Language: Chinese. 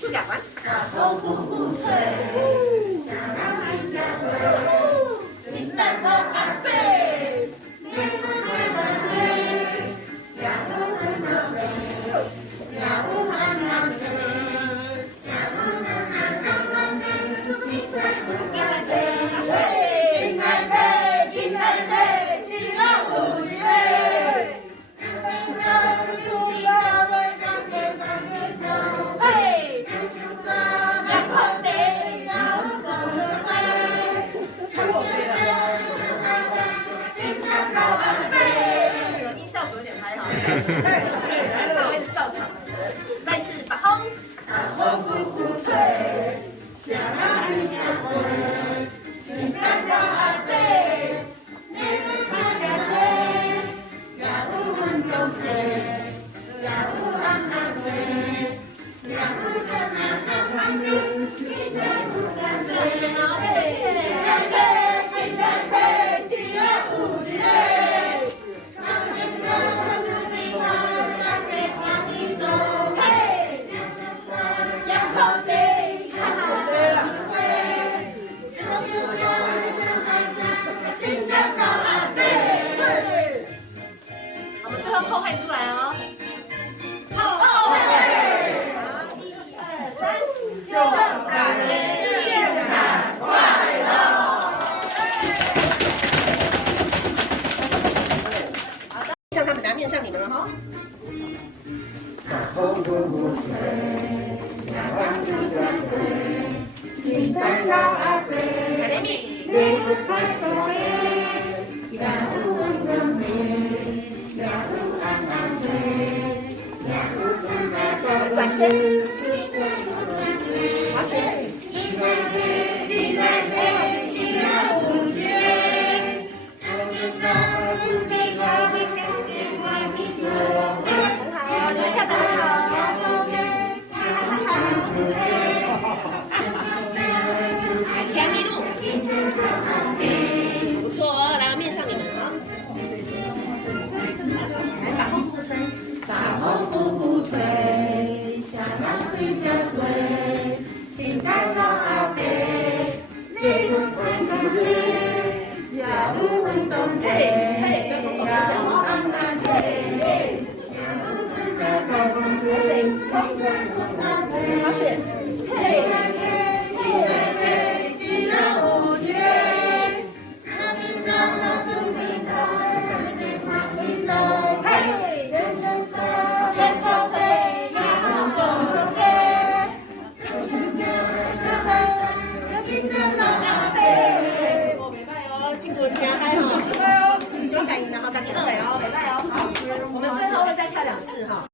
手夹关。风呼呼吹，小鸟比较贵，新蛋糕阿飞，内蒙海湾飞，呀呼很热飞，呀呼很热飞，呀呼很热飞，金龟不该飞，金该飞，金该飞，金老虎鸡飞，金老虎鸡飞，上天上天上，嘿。我也笑场。再一次把风，风呼呼吹，小鸟比较贵，新蛋糕阿飞，内蒙海湾飞，呀呼很多吹，呀呼安安吹，呀呼真安安安飞，新蛋糕阿飞，金蛋飞，金蛋飞，金呀呼鸡飞，上天上。后害出来哦，后害，好，1、2、3，祝大家圣诞快乐！好的，向他们拿面向你们了哈。风呼呼吹，小鸟比较贵，新蛋糕阿飞，内蒙海湾飞，呀呼很热飞，呀呼安安飞，呀呼很热飞，转圈，好险！金蛋飞，金蛋飞，金呀呼鸡飞，我知道是你老的高点外面做。很好哦，你们跳得很好哦。甜蜜路，不错哦，来面向你们啊。来把风呼吹，大风呼呼吹，小鸟比较贵，新蛋糕阿飞，内蒙海湾飞，呀呼很东飞，呀呼安安吹，呀呼很热飞，风吹不打飞，好险。嘿嘿嘿，嘿嘿嘿，金老虎鸡飞，那金刚那金皮头，那金花皮头，嘿，人成高，人高飞，呀呼动手飞，人成高，人高，人新人老阿飞，哦，没拜哦，进步加嗨哈。对哦，喜欢感应的好，感应二尾哦，没拜哦。好，我们最后会再跳2次哈。